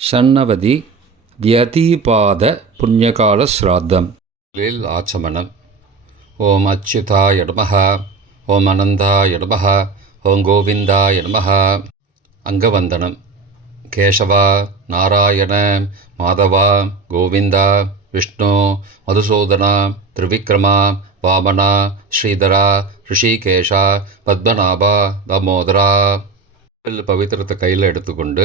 ஷண்ணவதி வியதீபாத புண்ணியகால ஸ்ராத்தம். லில் ஆச்சமனம் ஓம் அச்சுதா நமः ஓம் அனந்தா நமः ஓம் கோவிந்தா நமः அங்கவந்தனம். கேசவா நாராயண மாதவா கோவிந்தா விஷ்ணு மதுசூதனா திரிவிக்ரமா வாமனா ஸ்ரீதரா ரிஷிகேஷா பத்மநாபா தாமோதரா. பவித்திரத்தை கையில் எடுத்துக்கொண்டு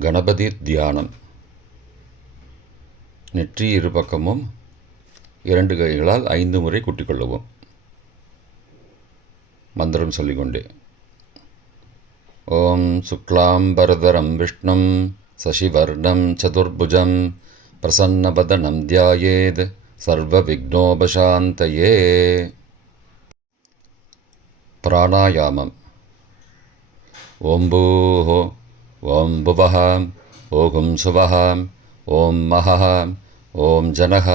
கணபதி தியானம். நெற்றி இரு பக்கமும் இரண்டு கைகளால் ஐந்து முறை குட்டிக்கொள்ளவும். மந்திரம் சொல்லிக்கொண்டே. ஓம் சுக்லாம்பரதரம் விஷ்ணும் சசிவர்ணம் சதுர்புஜம் பிரசன்னபதனம் தியாயேத் சர்வவிக்னோபசாந்தயே. பிராணாயாமம். ஓம்பூஹோ. ॐ भुवः ॐ सुवः ॐ महः ॐ जनः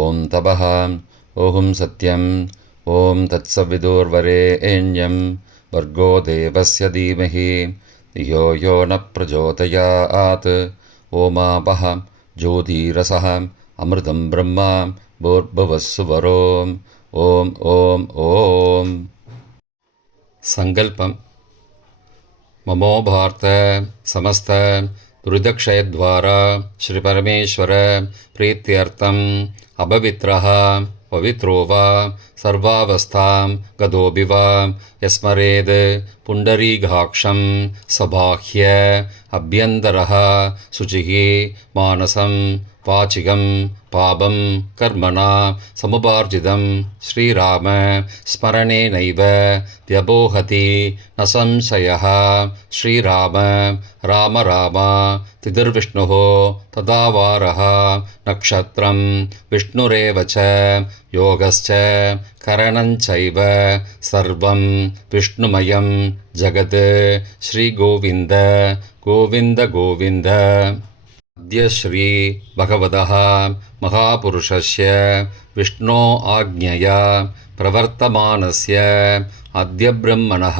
ॐ तपः ॐ सत्यम् ॐ तत्सविदुर्वरेण्यं भर्गो देवस्य धीमहि धियो यो न प्रचोदयात्। ओमापः ज्योतिरसः अमृतं ब्रह्मा भूर्भुवः सुवरोम् ॐ ॐ ॐ। सङ्कल्पम् மமோ பார்த்த சமஸ்த துரிதக்ஷயத்வாரா ஸ்ரீபரமேஸ்வர பிரீத்தியர்த்தம் அபவித்ரா பவித்ரோ வா சர்வாவஸ்தாம் கதோபி வா எஸ்மரேது புண்டரீகாட்சம் சபாஹ்ய अभ्यन्तरः शुचिः मानसं वाचिकं पापं कर्मणा समुपार्जितं श्रीराम स्मरणेनैव व्यपोहति न संशयः श्रीराम राम राम तिथिर्विष्णुः तदा वारः नक्षत्रं विष्णुरेव च योगश्च करणञ्चैव सर्वं विष्णुमयं जगत् श्रीगोविन्द गोविन्द गोविन्द अद्य श्रीभगवतः महापुरुषस्य विष्णो आज्ञया प्रवर्तमानस्य अद्य ब्रह्मणः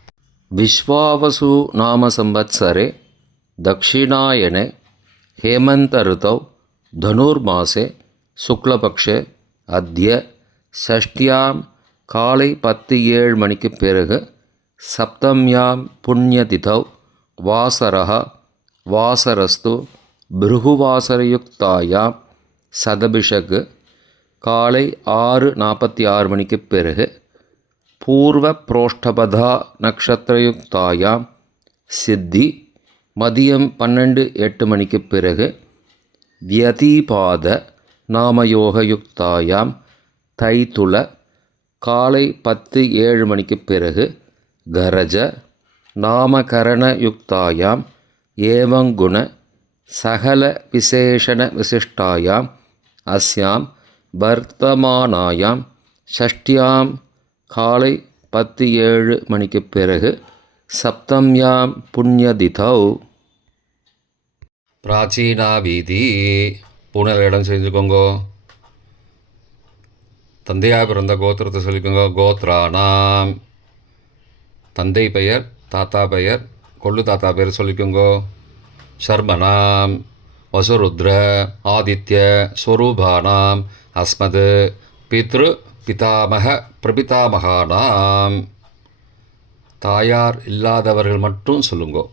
ವಿಶ್ವಾವಸು ನಾಮ ಸಂವತ್ಸರೆ ದಕ್ಷಿಣಾಯಣೆ ಹೇಮಂತ ಋತೌ ಧನುರ್ಮಾಸೆ சுக்லபக்ஷ அத்திய சஷ்டியாம் காலை பத்து ஏழு மணிக்கு பிறகு சப்தம்யாம் புண்ணியதிதவ் வாசரஹ வாசரஸ்து பிருகுவாசரயுக்தாயாம் சதபிஷகு காலை ஆறு நாற்பத்தி ஆறு மணிக்கு பிறகு பூர்வப்ரோஷ்டபதா நக்ஷத்திரயுக்தாயாம் சித்தி மதியம் பன்னெண்டு எட்டு மணிக்கு பிறகு வியதீபாத நாமயோகயுக்தாயாம் தைத்துள காலை பத்து ஏழு மணிக்கு பிறகு கரஜ நாமகரண யுக்தாயாம் ஏவங்குண சகல விசேஷண விசிஷ்டாயாம் அஸ்யாம் வர்த்தமானாயாம் ஷஷ்டியாம் காலை பத்து ஏழு மணிக்கு பிறகு சப்தம்யாம் புண்ணியதிதௌ. பிராச்சீனா வீதி பூனல் இடம் செஞ்சுக்கோங்கோ. தந்தையாக பிறந்த கோத்திரத்தை சொல்லிக்கோங்க. கோத்ரானாம். தந்தை பெயர் தாத்தா பெயர் கொள்ளு தாத்தா பெயர் சொல்லிக்கோங்கோ. சர்மனாம். வசுருத்ர ஆதித்ய ஸ்வரூபானாம். அஸ்மது பித்ரு பிதாமக பிரபிதாமகானாம். தாயார் இல்லாதவர்கள் மட்டும் சொல்லுங்கோ.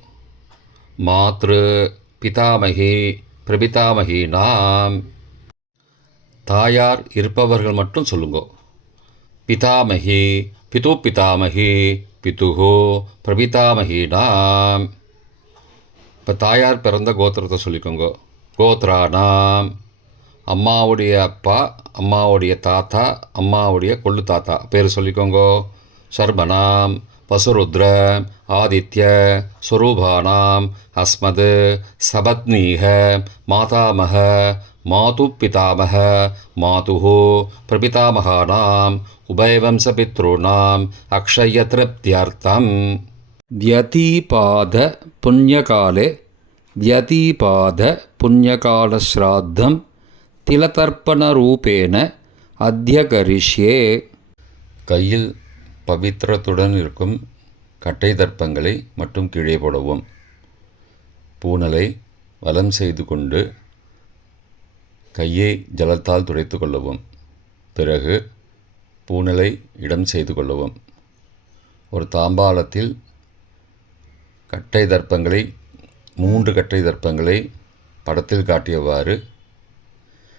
மாத்ரு பிதாமகி பிரபிதாமகினாம். தாயார் இருப்பவர்கள் மட்டும் சொல்லுங்கோ. பிதாமகி பிது பிதாமகி பிதுகோ பிரபிதாமகினாம். இப்போ தாயார் பிறந்த கோத்திரத்தை சொல்லிக்கோங்க. கோத்ரானாம். அம்மாவுடைய அப்பா அம்மாவுடைய தாத்தா அம்மாவுடைய கொள்ளு தாத்தா. பேர் சொல்லிக்கோங்கோ. சர்பனாம் வசுருத்ர ஆதித்ய சுரூபானாம் அஸ்மது சபத்னீக மாதாமக மாது பிதாமக மாது பிரபிதாமகானாம் உபயவம்சபித்ருணாம் அக்ஷய திருப்தியர்த்தம். வியதீபாத புண்ணியகாலே வியதீபாத புண்ணியகாலஸ்ராத்தம் திலதர்ப்பணரூபேன அத்தியகரிஷ்யே. கையில் பவித்திரத்துடன் இருக்கும் கட்டை தர்ப்பங்களை மட்டும் கீழே போடவும். பூனலை வலம் செய்து கொண்டு கையை ஜலத்தால் துடைத்து கொள்ளவும். பிறகு பூனலை இடம் செய்து கொள்ளவும். ஒரு தாம்பாளத்தில் கட்டை தர்ப்பங்களை மூன்று கட்டை தர்ப்பங்களை படத்தில் காட்டியவாறு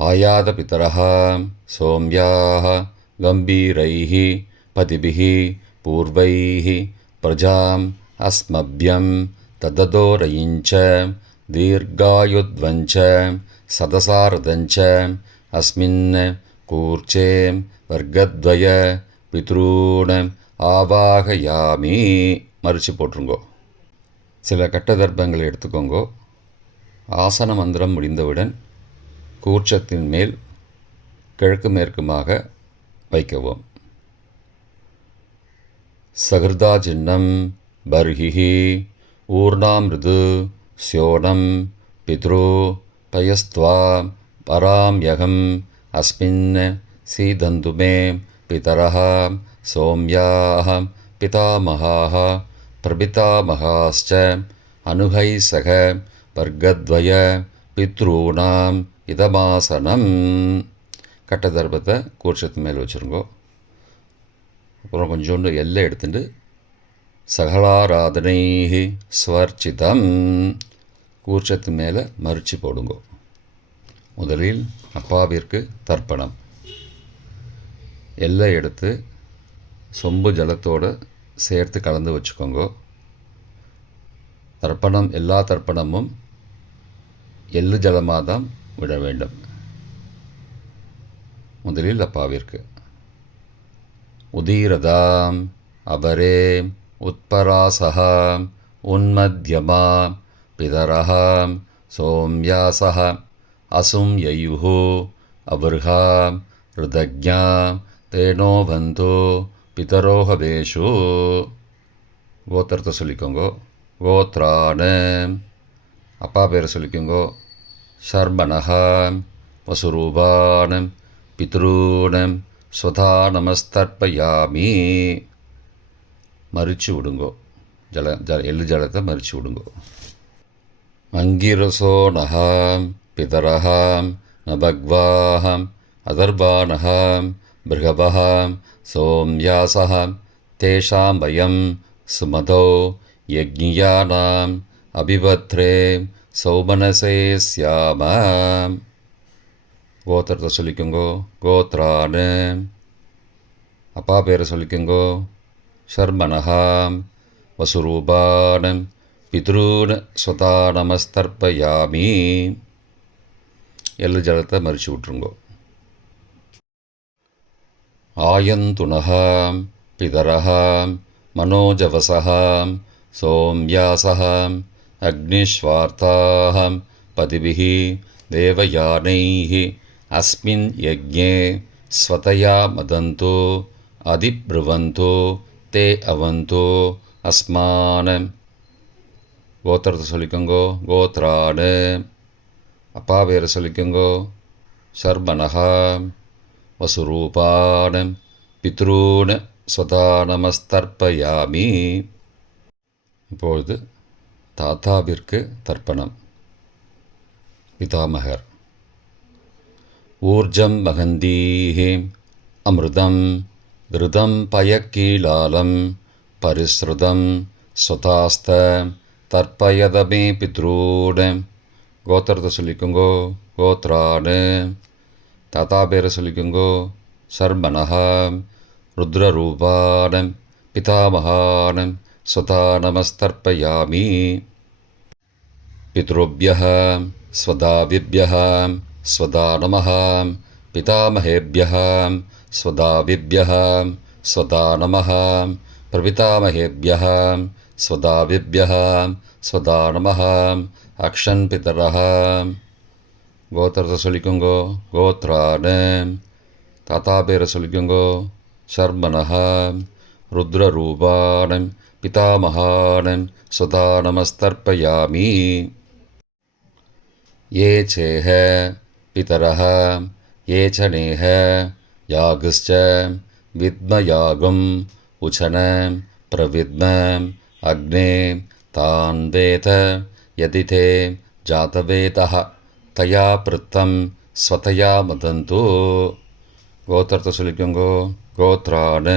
ஆயாத பித்தரः சோம்யாः गम्भीरैः पतिभिः पूर्वैः प्रजाम् अस्मभ्यं तददोरयिञ्च दीर्घायुध्वञ्च सदसारदञ्च अस्मिन् कूर्चे वर्गद्वय பித்ரூண ஆவாகயாமி மறித்து போட்டுருங்கோ சில கட்ட தர்ப்பங்களை எடுத்துக்கோங்கோ ஆசன மந்திரம் முடிந்தவுடன் கூர்ச்சத்தின் மேல் கிழக்கு மேற்குமாக வைக்கவும். சகிருதாஜின்னம் பர்ஹிஹி ஊர்ணாமிருது ஸ்யோனம் பித்ரோ பயஸ்துவா பராம்யகம் அஸ்மின் சீதந்துமே பிதரः சோம்யாः பிதாமகாः பிரபிதாமகாश्च அனுகை சக வர்க்கத்வய பித்ரூணாம் இதமாசனம் கட்ட தர்ப்பத்தை கூர்ச்சத்து மேல் வச்சுருங்கோ. அப்புறம் கொஞ்சோண்டு எல்லை எடுத்துட்டு சகலாராதனை ஸ்வர்ச்சிதம். கூர்ச்சத்து மேலே மறிச்சு போடுங்கோ. முதலில் அப்பாவிற்கு தர்ப்பணம். எல்லை எடுத்து சொம்பு ஜலத்தோடு சேர்த்து கலந்து வச்சுக்கோங்க. தர்ப்பணம் எல்லா தர்ப்பணமும் எள்ளு ஜலமாக தான் விட வேண்டும். முதலில் அப்பாவிற்கு உதீரதாம் அபரே உத்பராசகா உன்மத்தியமா பிதரஹாம் சோம்யாசः அசும் யயுஹு அபர்ஹாம் ருதஜ்ஞாம் தேனோபந்து பிதரோகவேஷு கோத்திரத்தை சொல்லிக்கோங்கோ. கோத்ரான அப்பா பேரை சொல்லிக்கோங்கோ. சர்மனஹாம் வசுரூபானம் பித்ரூணம் ஸ்வதா நமஸ்தர்ப்பயாமி மறிச்சு விடுங்கோ ஜல ஜல எள்ளு ஜலத்தை மறிச்சு விடுங்கோ அங்கிரசோ நகாம் பிதரஹாம் நபக்வாஹம் அதர்பானஹாம் பிருகவஹாம் சோம்யாசः तेषां वयं सुमधो यज्ञियानाम् अभिभद्रे சௌபனசே சியாம கோத்திரத்தை சொல்லிக்கோங்கோ. கோத்ரானு. அப்பா பேரை சொல்லிக்கோங்கோ. ஷர்மனஹா. வசுரூபான். பித்ரூன். ஸ்வதானமஸ்தர்ப்பயாமி எல்லு ஜலத்தை மறிச்சு விட்ருங்கோ ஆயந்துணா பிதரா மனோஜவசா சோம்யாசா अग्निश्वार्ताः पतिभिः देवयानैः अस्मिन् यज्ञे स्वतया मदन्तो अधिब्रुवन्तो ते अवन्तो अस्मान् கோத்திரத்தை சொல்லிக்கோங்கோ கோத்ராடு அப்பா பேரை சொல்லிக்கோங்கோ சர்மனஹா வசுரூபான் பித்ரூன் ஸ்வதா நமஸ்தர்ப்பயாமி இப்பொழுது தாத்தாவிற்கு தர்ப்பணம். பிதாமகர். ஊர்ஜம் மகந்தீஹி அமிர்தம் விருதம் பயக்கீலாலம் பரிஸ்ருதம் சுதாஸ்த தற்பயதமே பித்ரூடு. கோத்திரத்தை சொல்லிக்கோங்கோ கோத்ராடு. தாத்தா பேரை சொல்லிக்கோங்கோ சர்மனஹா ருத்ரரூபான் பிதாமகான் సుతానమస్తర్పయామి పితృభ్య స్వదావిభ్య స్వదానమ పితామహేభ్య స్వదావిభ్య స్వదానమ ప్రపితామహేభ్య స్వదావిభ్య స్వదానమ అక్షన్ పితర గోత్రత సొలికుంగో గోత్రాన్ తాతాపేర సొలికుంగో శర్మణ రుద్రరూపాన్ தாத்தா பேரை சொல்லிக்கோங்கோ சர்மனஹா ருத்ரரூபான் பிதாமகான் स्वदा नमस्तर्पयामि ये चेह पितरः ये च नेह यागश्च विद्मयागम् उचन प्रविद्म अग्ने तान् वेद यदि ते जातवेदः तया पृत्तं स्वतया मदन्तु கோத்திரத்தை சொல்லிக்கோங்கோ கோத்ராடு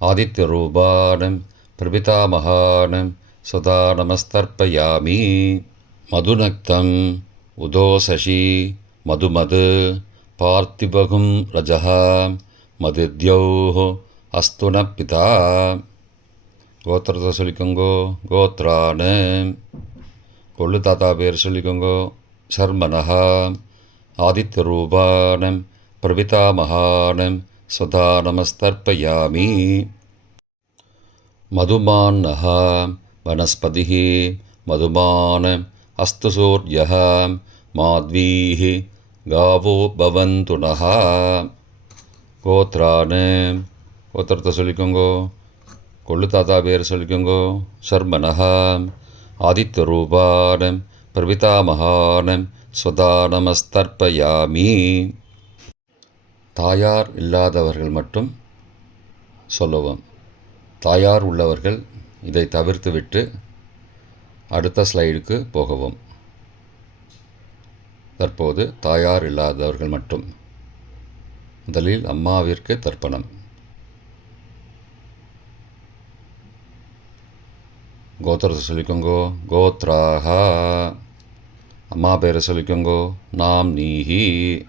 ஆதித்யரூபான் பிரபிதாமகான் சதா நமஸ்தர்ப்பயாமி மதுநக்தம் உதோசசி மதுமது பார்த்திபகும் ரஜः மதித்யௌ அஸ்து பிதா. கோத்திரத்தை சொல்லிக்கோங்கோ கோத்ரான். கொள்ளு தாத்தா பேர் சொல்லிக்கோங்கோ சர்மனஹா. ஆதித்யரூபான் பிரபிதாமகானம் स्वधा नमस्तर्पयामि मधुमान्नः वनस्पतिः मधुमान् अस्तु सूर्यः माध्वीः गावो भवन्तु नः கோத்ரான் கோத்திரத்தை சொல்லிக்கோங்கோ கொள்ளு தாத்தா பேர் சொல்லிக்கோங்கோ சர்மனஹா ஆதித்யரூபான் பிரபிதாமகான் ஸ்வதா நமஸ்தர்ப்பயாமி தாயார் இல்லாதவர்கள் மட்டும் சொல்லவும். தாயார் உள்ளவர்கள் இதை தவிர்த்துவிட்டு அடுத்த ஸ்லைடுக்கு போகவும். தற்போது தாயார் இல்லாதவர்கள் மட்டும். முதலில் அம்மாவிற்கு தர்ப்பணம். கோத்திரத்தை சொல்லிக்கோங்கோ. கோத்ராகா அம்மா பேரை சொல்லிக்கோங்கோ. நாம் நீஹி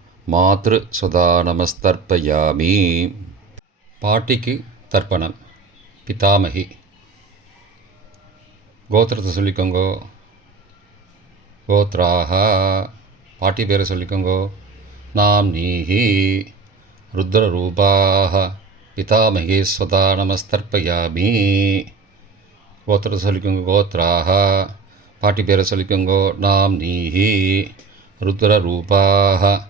மாத்ரு சுதா நமஸ்தர்ப்பயாமி. பாட்டிக்கு தர்ப்பணம். பிதாமகி. கோத்திரத்தை சொல்லிக்கோங்கோ. கோத்ராக பாட்டி பேரை சொல்லிக்கோங்கோ. நாம் நீஹி ருத்ரரூபாக பிதாமகே ஸ்வதா நமஸ்தர்ப்பயாமி. கோத்திரத்தை சொல்லிக்கோங்க. கோத்ராக பாட்டி பேரை சொல்லிக்கோங்கோ. நாம் நீஹி ருத்ரரூபாக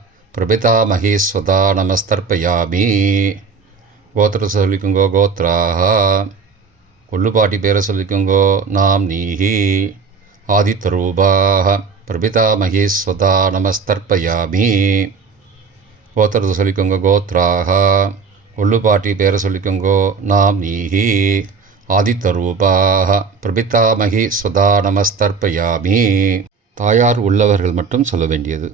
பிரபிதாமகீஸ்வதா நமஸ்தர்ப்பயாமி. கோத்திர சொல்லிக்குங்கோ கோத்ராக கொள்ளுபாட்டி பேரை சொல்லிக்குங்கோ நாம் நீஹி ஆதித்தரூபாக ரூபாக நமஸ்தர்ப்பயாமி. கோத்திரத்தை சொல்லிக்கோங்க கோத்ராக கொள்ளுபாட்டி பேரை சொல்லிக்கோங்க நாம் நீஹி ஆதித்தரூபாக பிரபிதாமகி சுதா நமஸ்தர்ப்பயாமி. தாயார் உள்ளவர்கள் மட்டும் சொல்ல வேண்டியது.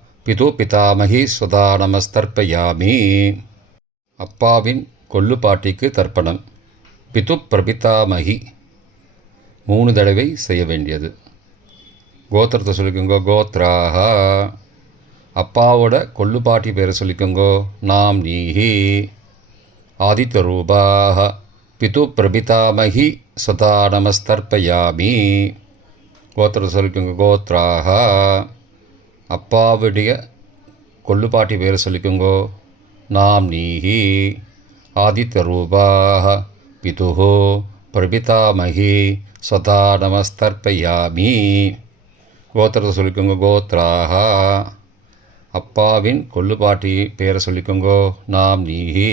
பிது பிதாமகி ஸ்வதா நமஸ்தர்ப்பயாமி அப்பாவின் கொள்ளு பாட்டிக்கு தர்ப்பணம். பிது பிரபிதாமகி. மூணு தடவை செய்ய வேண்டியது. கோத்திரத்தை சொல்லிக்கோங்க கோத்ராக அப்பாவோட கொள்ளு பேரை சொல்லிக்கோங்கோ நாம் நீஹி. ஆதித்த ரூபாக பிது பிரபிதாமகி சதா நமஸ்தர்ப்பயாமி கோத்திரத்தை சொல்லிக்கோங்க கோத்ராக அப்பாவுடைய கொள்ளுப்பாட்டி பேர் சொல்லிக்கோங்கோ. நாம் நீஹி ஆதித்த ரூபாக பிதுஹோ பிரபிதாமகி ஸ்வதா நமஸ்தர்ப்பயாமி. கோத்திரத்தை சொல்லிக்கோங்க கோத்ராக அப்பாவின் கொள்ளுப்பாட்டி பேரை சொல்லிக்கோங்கோ. நாம் நீஹி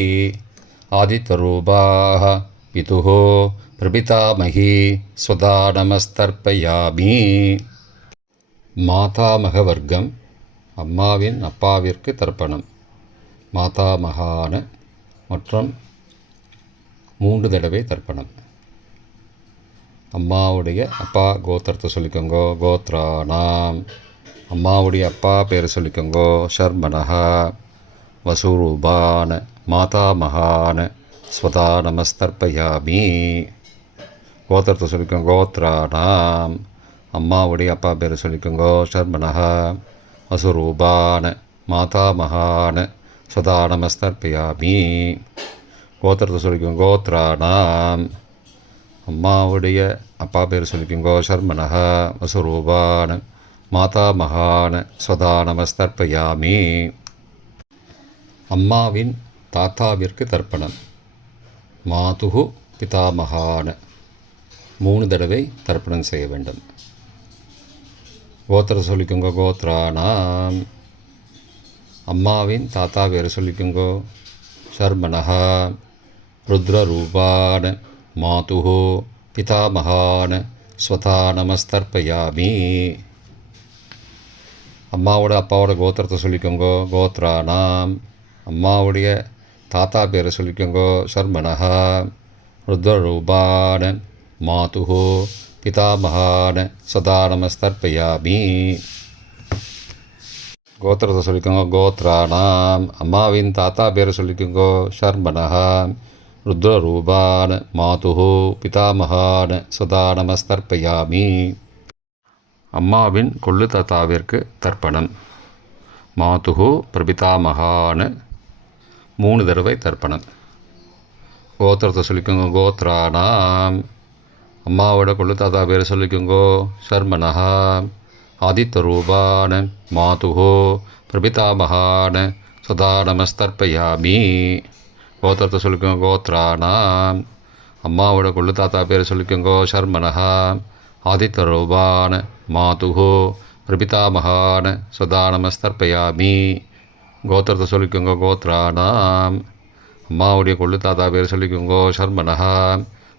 ஆதித்த ரூபாக பிதுஹோ பிரபிதாமகி ஸ்வதா நமஸ்தர்ப்பயாமி. மாதாமக வர்க்கம் அம்மாவின் அப்பாவிற்கு தர்ப்பணம். மாதாமகான மற்றும் மூன்று தடவை தர்ப்பணம். அம்மாவுடைய அப்பா கோத்திரத்தை சொல்லிக்கோங்க கோத்ரானாம். அம்மாவுடைய அப்பா பேரை சொல்லிக்கோங்கோ ஷர்மனஹா வசூரூபான மாதாமகான ஸ்வதா நமஸ்தர்பயாமி கோத்திரத்தை சொல்லிக்கோங்க அம்மாவுடைய அப்பா பேர் சொல்லிக்கோங்கோ. ஷர்மனஹா அசுரூபான மாதாமகான சதா நமஸ்தர்ப்பயாமி கோத்திரத்தை சொல்லிக்கும் கோத்ராணாம் அம்மாவுடைய அப்பா பேர் சொல்லிக்கோங்க. ஷர்மனஹ வசுரூபான மாதாமகான சதா நமஸ்தர்ப்பயாமி அம்மாவின் தாத்தாவிற்கு தர்ப்பணம். மாதுகு பிதாமகான மூணு தடவை தர்ப்பணம் செய்ய வேண்டும். கோத்திர சொல்லிக்கோங்க கோத்ரானாம் அம்மாவின் தாத்தா பேர் சொல்லிக்கோங்க. ஷர்மனஹா ருத்ரரூபான மாதுஹோ பிதாமகான ஸ்வதா நமஸ்தர்ப்பயாமி. அம்மாவோட அப்பாவோட கோத்திரத்தை சொல்லிக்கோங்கோ கோத்ரானாம் அம்மாவுடைய தாத்தா பேரை சொல்லிக்கோங்க ஷர்மனஹா ருத்ரரூபான மாதுஹோ பிதாமகான சதா நமஸ்தர்ப்பயாமி கோத்திரத்தை சொல்லிக்கோங்க கோத்ராணாம் அம்மாவின் தாத்தா பேரை சொல்லிக்கோங்கோ ஷர்மனஹா ருத்ரரூபான் மாது பிதாமகான் சதா நமஸ்தர்ப்பயாமி அம்மாவின் கொள்ளு தாத்தாவிற்கு தர்ப்பணம் மாது பிரபிதாமகான் மூணு தடவை தர்ப்பணம் கோத்திரத்தை சொல்லிக்கோங்க கோத்ராணாம் அம்மாவோட கொள்ளு தாத்தா பேர் சொல்லிக்கோங்கோ. சர்மனஹா ஆதித்தரூபான் மாதுகோ பிரபிதாமகான் சதா நமஸ்தர்ப்பயாமி கோத்திரத்தை சொல்லிக்கோங்க கோத்ரானாம் அம்மாவோட கொள்ளு தாத்தா பேர் சொல்லிக்கோங்கோ சர்மனஹா ஆதித்தரூபான் மாதுகோ பிரபிதாமகான் சதா நமஸ்தர்ப்பயாமி கோத்திரத்தை சொல்லிக்கோங்க கோத்ரானாம் அம்மாவுடைய கொள்ளு தாத்தா பேர் சொல்லிக்கோங்கோ சர்மனஹா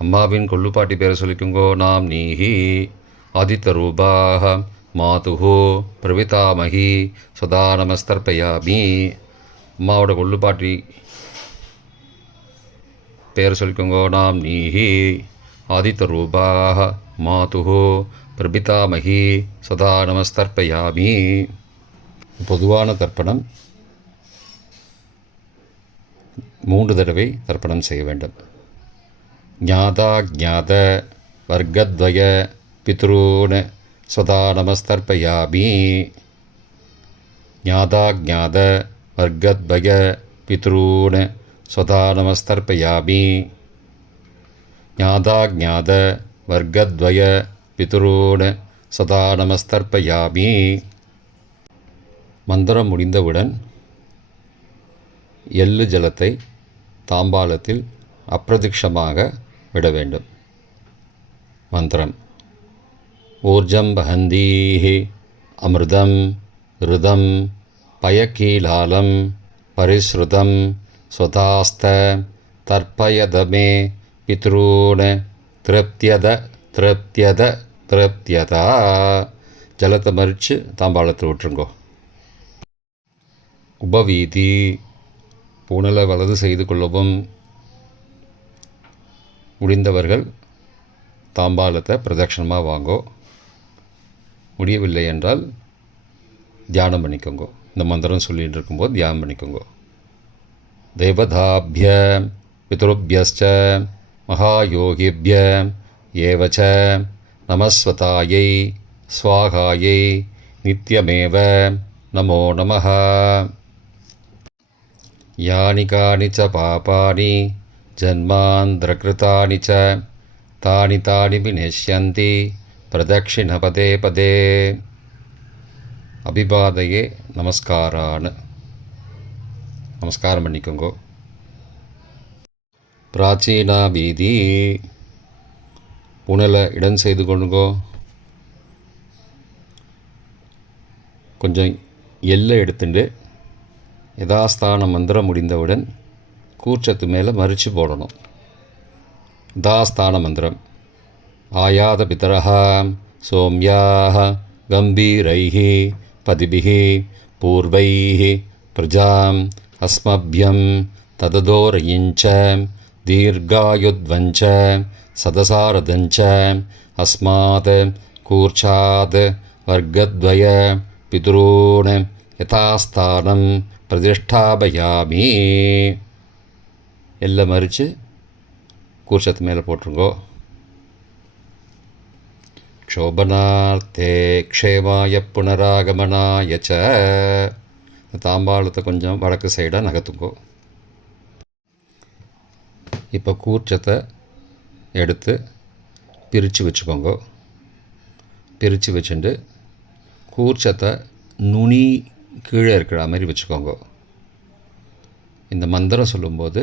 அம்மாவின் கொள்ளுப்பாட்டி பேரை சொல்லிக்கோங்கோ நாம் நீஹி ஆதித்யரூபாக மாதுகு பிரவிதாமகி சதா நமஸ்தர்பயாமி அம்மாவோட கொள்ளுப்பாட்டி பேர் சொல்லிக்கோங்கோ நாம் நீஹி ஆதித்தரூபாக மாதுகு பிரபிதாமகி சதா நமஸ்தர்பயாமி பொதுவான தர்ப்பணம் மூன்று தடவை தர்ப்பணம் செய்ய வேண்டும். ஞாதா ஜாத வர்க்கத்வய பித்ரூன் சதா நமஸ்தர்ப்பயாமி ஞாதா ஜாத வர்க்கத்வய பித்ரூன் स्वधा नमस्तर्पयामि ज्ञाताज्ञात वर्गद्वय பிதுரூன் சதா நமஸ்தர்ப்பயாமி மந்திரம் முடிந்தவுடன் எள்ளு ஜலத்தை தாம்பாலத்தில் அப்பிரதிக்ஷமாக விட வேண்டும் மந்திரம். ஊர்ஜம் பகந்தீஹி அமிர்தம் ருதம் பயக்கீலாலம் பரிஸ்ருதம் ஸ்வதாஸ்த தர்ப்பயதமே பித்ரூண திருப்தியத திருப்தியத திருப்தியதா. ஜலத்தை மறித்து தாம்பாளத்தில் விட்டுருங்கோ. உபவீதி. புனலை வலது செய்து கொள்ளவும் முடிந்தவர்கள் தாம்பாலத்தை பிரதட்சணமாக வாங்கோ. முடியவில்லை என்றால் தியானம் பண்ணிக்கோங்கோ. இந்த மந்திரம் சொல்லிகிட்டு இருக்கும்போது தியானம் பண்ணிக்கோங்கோ. தேவதாபிய பித்ருபியச்ச மகாயோகிபிய ஏவச்ச நமஸ்வதாயை ஸ்வாகாயை நித்தியமேவ நமோ நம யானி காணி ச பாபானி जन्मान्ध्रकृतानि च तानि तानि विनश्यन्ति प्रदक्षिणपदे पदे அபிபாதையே நமஸ்காரான்னு நமஸ்காரம் பண்ணிக்கோங்கோ பிராச்சீனா வீதி புனலை இடம் செய்து கொள்ளுங்கோ கொஞ்சம் எல்லை எடுத்துட்டு யதாஸ்தான மந்திரம் முடிந்தவுடன் கூற்றத்து மேலே மறித்து போடணும். தாஸ்தான மந்திரம். ஆயாத பிதரா சோம்யாக கம்பீரைः பதிபிः பூர்வைः பிரஜாம் அஸ்மபியம் தததோரயிஞ்ச தீர்காயுத்வஞ்ச சதசாரதஞ்ச அஸ்மாத் கூர்ச்சாத் வர்க்கத்வய பிதுரூன் யதாஸ்தானம் பிரதிஷ்டாபயாமி. எல்லாம் மறித்து கூர்ச்சத்து மேலே போட்டிருங்கோ. க்ஷோபனார்த்தே க்ஷேமாய புனராகமனாய ச. தாம்பாளத்தை கொஞ்சம் வடக்கு சைடாக நகர்த்துங்கோ. இப்போ கூர்ச்சத்தை எடுத்து பிரித்து வச்சுக்கோங்க. பிரித்து வச்சுட்டு கூர்ச்சத்தை நுனி கீழே இருக்கிற மாதிரி வச்சுக்கோங்க. இந்த மந்திரம் சொல்லும்போது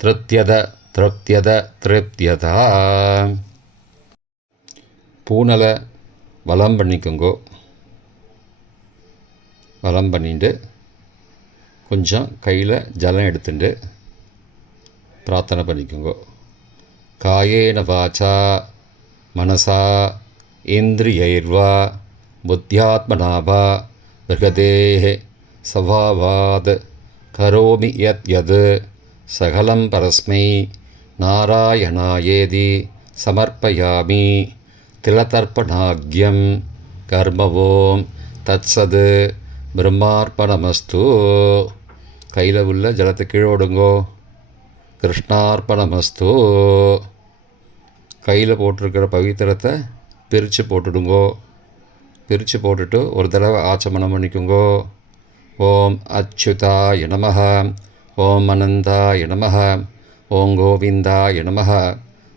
திருப்தியத திருப்தியத திருப்தியதா பூனலை வலம் பண்ணிக்கோங்கோ. வலம் பண்ணிட்டு கொஞ்சம் கையில் ஜலம் எடுத்துட்டு பிரார்த்தனை பண்ணிக்கோங்கோ. காயேன வாச்சா மனசா இந்திரியைர்வா புத்தியாத்மனா மிருகதேஹே சவாவாத் கரோமி யத் யது. சகலம் பரஸ்மை நாராயணாயேதி சமர்ப்பயாமி திலதர்ப்பணாக்கியம் கர்மவோம் தத்சது பிரம்மார்ப்பணமஸ்து. கையில் உள்ள ஜலத்தை கீழே விடுங்கோ கிருஷ்ணார்ப்பணமஸ்து. கையில் போட்டிருக்கிற பவித்திரத்தை பிரித்து போட்டுடுங்கோ. பிரித்து போட்டுட்டு ஒரு தடவை ஆச்சமனம் பண்ணிக்கோங்கோ. ஓம் அச்சுதாய நமः ஓம் அனந்தாய நமः ஓம் கோவிந்தாய நமः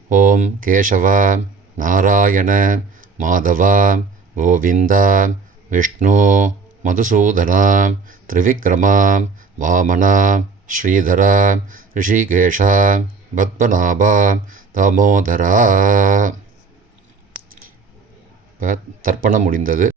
ஓம் கேசவ. நாராயண. மாதவா. கோவிந்தா. விஷ்ணு. மதுசூதனா. திரிவிக்ரமா. வாமனா. ஸ்ரீதரா. ரிஷிகேஷா. பத்மநாபா. தாமோதரா. இப்போ தர்ப்பணம் முடிந்தது.